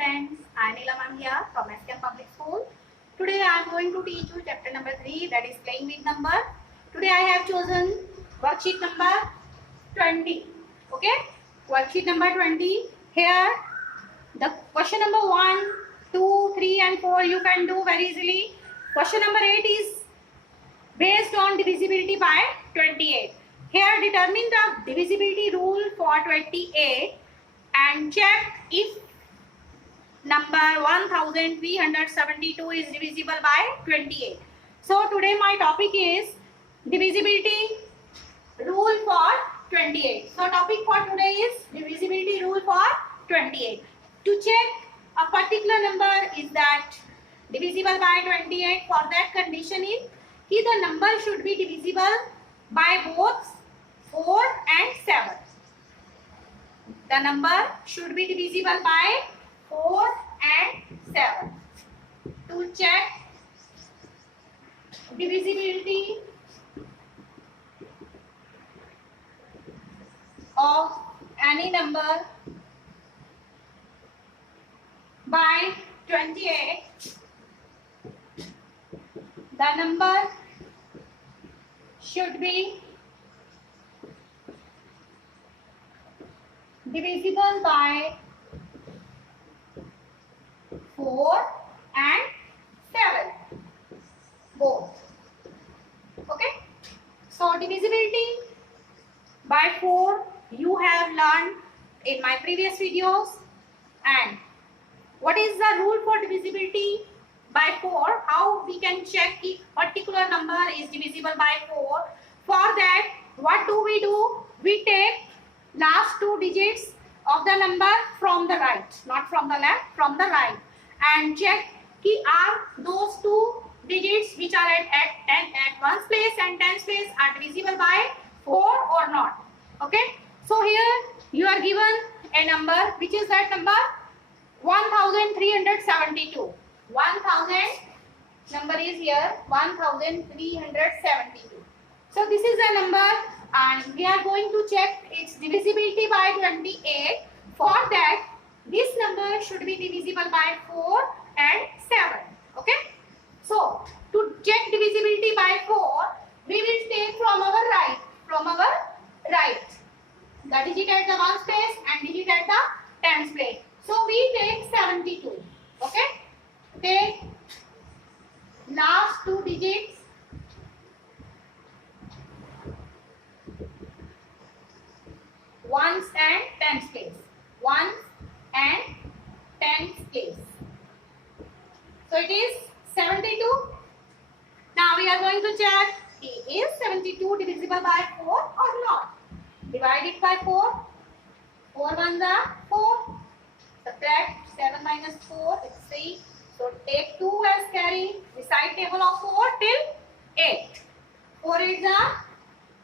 friends, I Neela ma'am here from SKM Public School. Today I am going to teach you chapter number 3, that is playing with number. Today I have chosen worksheet number 20. Okay, worksheet number 20. Here the question number 1, 2, 3 and 4 you can do very easily. Question number 8 is based on divisibility by 28. Here determine the divisibility rule for 28 and check if number 1372 is divisible by 28. So today my topic is divisibility rule for 28. So topic for today is divisibility rule for 28. To check a particular number is that divisible by 28, for that condition is the number should be divisible by both 4 and 7. The number should be divisible by 4 and 7. To check divisibility of any number by 28, the number should be divisible by 4 and 7 both. Okay, so divisibility by 4 you have learned in my previous videos. And what is the rule for divisibility by 4? How we can check if particular number is divisible by 4? For that, what do? We take last 2 digits of the number from the right, not from the left, from the right, and check are those 2 digits which are at ones place and tens place are divisible by 4 or not. Okay, so here you are given a number, which is that number 1372. 1000 number is here 1372. So this is a number and we are going to check its divisibility by 28. For that, this number should be divisible by 4 and 7. Okay, so to check divisibility by 4, we will take from our right, the digit at the ones place and digit at the tens place. So we take 72. Okay, take last 2 digits ones and tens place. Ones and tens place. So it is 72. Now we are going to check is 72 divisible by 4 or not. Divide it by 4. 4 ones are 4. Subtract 7 minus 4 is 3. So take 2 as carry. Recite table of 4 till 8. 4 is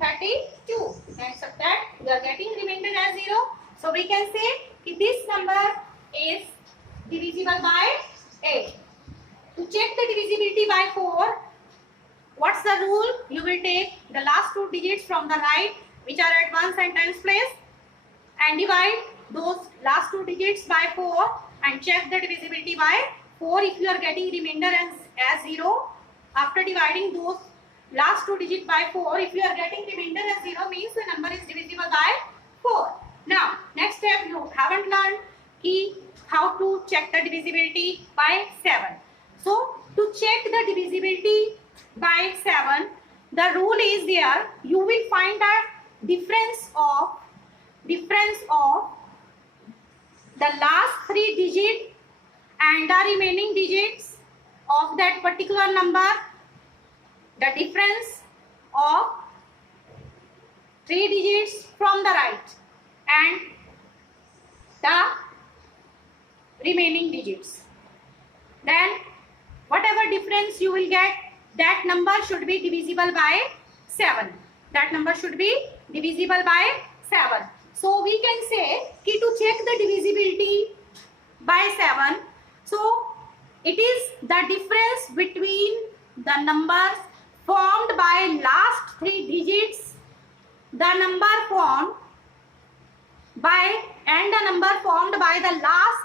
32. And subtract, we are getting remainder as 0. So we can say this number is divisible by 8. To check the divisibility by 4, what's the rule? You will take the last 2 digits from the right, which are at ones and tens place, and divide those last 2 digits by 4 and check the divisibility by 4 if you are getting remainder as 0. After dividing those last 2 digits by 4, if you are getting remainder as 0, means the number is divisible by 4. Now, next step, you haven't learned how to check the divisibility by 7. So, to check the divisibility by 7, the rule is there. You will find the difference of the last 3 digits and the remaining digits of that particular number. The difference of 3 digits from the right and the remaining digits. Then whatever difference you will get, that number should be divisible by 7. That number should be divisible by 7. So we can say to check the divisibility by 7, so it is the difference between the numbers formed by last 3 digits, the number formed by and the number formed by the last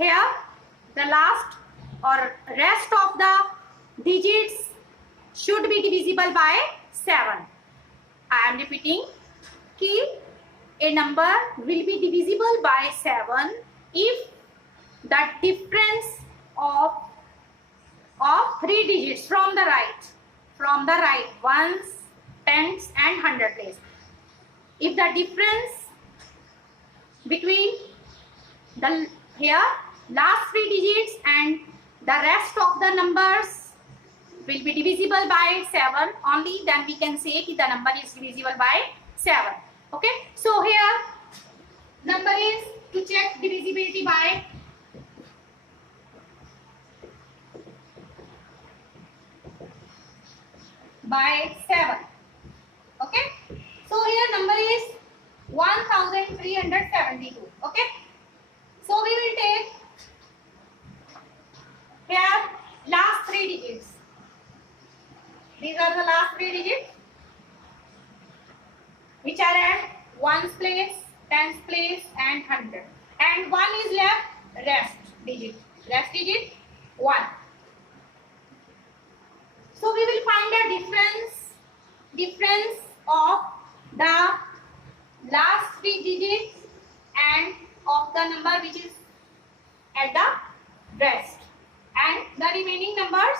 here the last or rest of the digits should be divisible by 7. I am repeating कि a number will be divisible by 7 if the difference of 3 digits from the right ones, tens and hundred place. If the difference between the here last 3 digits and the rest of the numbers will be divisible by 7, only then we can say that the number is divisible by 7. Okay, so here number is to check divisibility by by 7. Okay, so here number is 1372. Okay, so we will take here last 3 digits. These are the last 3 digits which are at ones place, tens place and hundred, and one is left, rest digit 1. So we will find the difference of the last 3 digits and of the number which is at the rest, and the remaining numbers.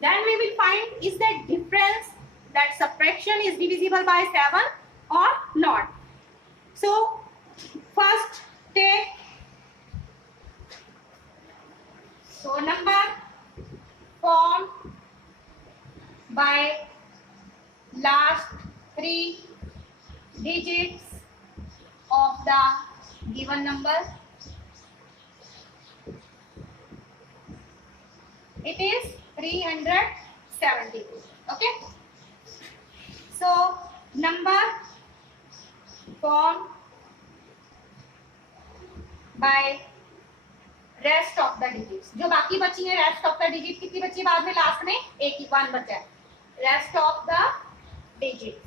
Then we will find is the difference, that subtraction is divisible by 7 or not. So first take number formed by last 3 digits of the given number. It is 372. Okay, so number formed by rest of the digits. जो बाकी बची है rest of the digits कितनी बची बाद में last में एक ही 1 बचा है. Rest of the digits.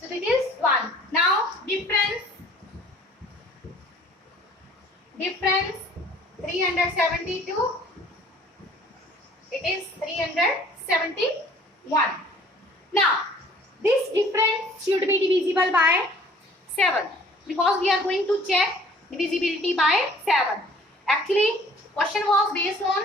So this is 1. Now difference 372. It is 371. Now this difference should be divisible by 7 because we are going to check divisibility by 7. Actually question was based on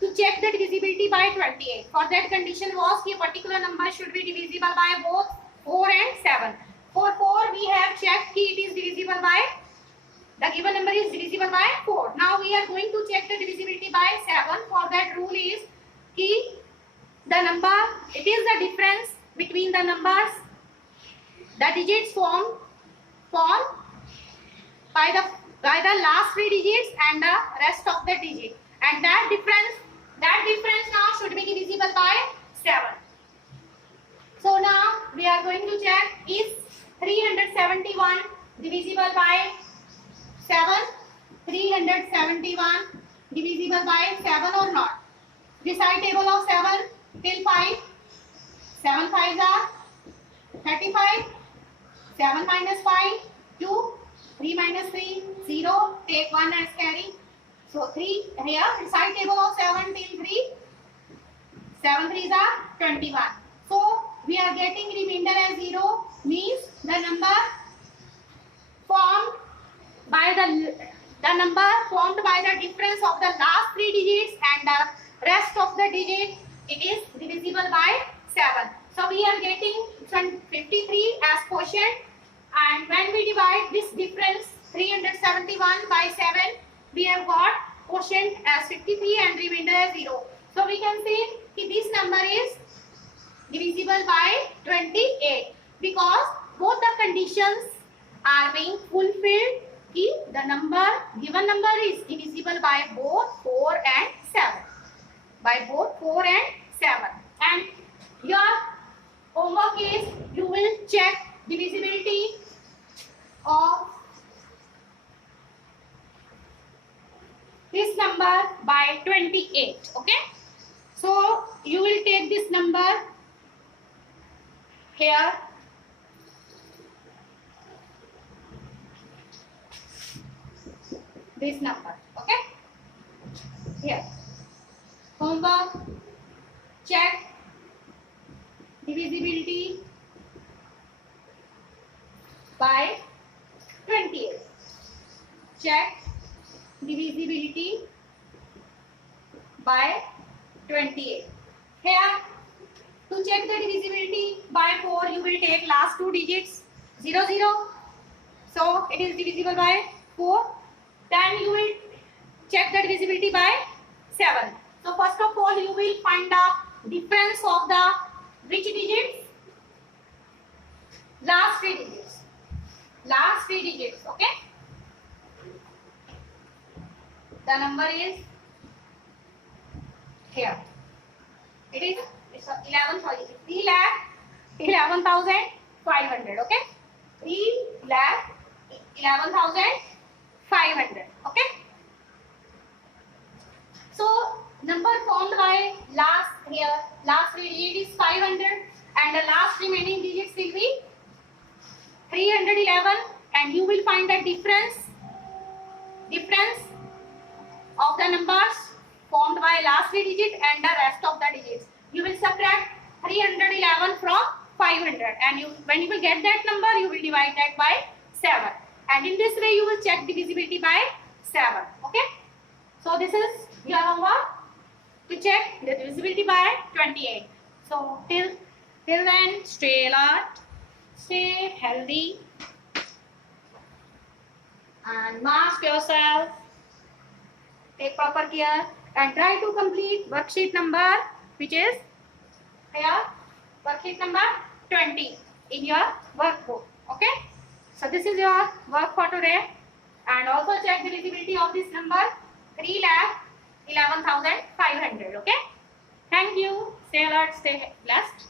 to check the divisibility by 28. For that condition was कि a particular number should be divisible by both 4 and 7. For 4 we have checked कि it is divisible by, the given number is divisible by 4. Now we are going to check the divisibility by 7. For that rule is कि the number, it is the difference between the numbers, the digits formed by the last 3 digits and the rest of the digit, and that difference now should be divisible by 7. So now we are going to check is 371 divisible by 7, 371 divisible by 7 or not. Recite table of 7 till 5. 7 5s are 35. 7 minus 5 2. 3 minus 3 0. Take 1 as carry. So 3 here. Recite table of 7 till 3. 7 3s are 21. So we are getting remainder as 0, means the number formed by the number formed by the difference of the last 3 digits and the rest of the digit, it is divisible by 7. So we are getting 53 as quotient, and when we divide this difference 371 by 7, we have got quotient as 53 and remainder as 0. So we can say that this number is divisible by 28 because both the conditions are being fulfilled. The given number is divisible by both 4 and 7. By both 4 and 7. And your homework is you will check divisibility of this number by 28. Okay. So you will take this number here this number. Okay. Here. Homework. Check divisibility by 28. Check divisibility by 28. Here, to check the divisibility by 4, you will take last two digits 0, 0. So it is divisible by 4. Then you will check the divisibility by 7. So first of all, you will find the difference of the which digits? Last three digits. Last three digits. Okay. The number is here. It is 3 lakh 11,500. Okay. 3 lakh 11,500. Okay. So number formed by last three digits is 500 and the last remaining digits will be 311, and you will find the difference of the numbers formed by last three digits and the rest of the digits. You will subtract 311 from 500, and when you will get that number, you will divide that by 7, and in this way you will check divisibility by 7. Okay. So this is your homework to check the divisibility by 28. So till then, stay alert, stay healthy, and mask yourself. Take proper care and try to complete worksheet number, which is here, worksheet number 20 in your workbook. Okay. So this is your work for today, and also check the divisibility of this number 3,11,500. Okay. Thank you. Stay alert, stay blessed.